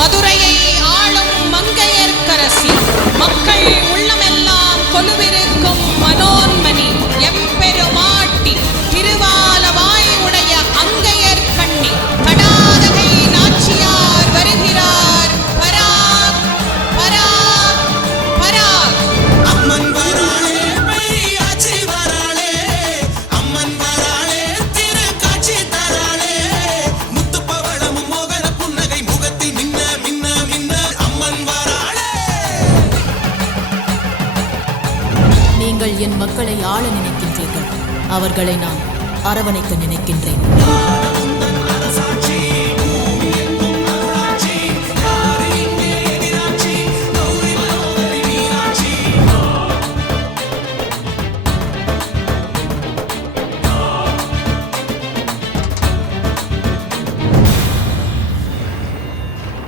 மதுரையை ஆளும் மங்கையர்க்கரசி, மக்கள் உள்ளமெல்லாம் கொலுவிருக்கும் மனோன்மணி, எம்பெருமாட்டி, திருவாலவாய் உடைய அங்கையர் கண்ணி, தடாதகை நாச்சியார் வருகிறார். பராக் பராக் பராக். அம்மன் வராளே, பெரியாச்சி வராளே, அம்மன் வராளே, திருக்காட்சி தராளே, முத்துப்பவளமும் மோகன புன்னகை முகத்தில் மின்ன மின்ன மின்ன அம்மன் வராளே. நீங்கள் என் மக்களை ஆள நினைக்கின்றீர்கள், அவர்களை நான் அரவணைக்க நினைக்கின்றேன்.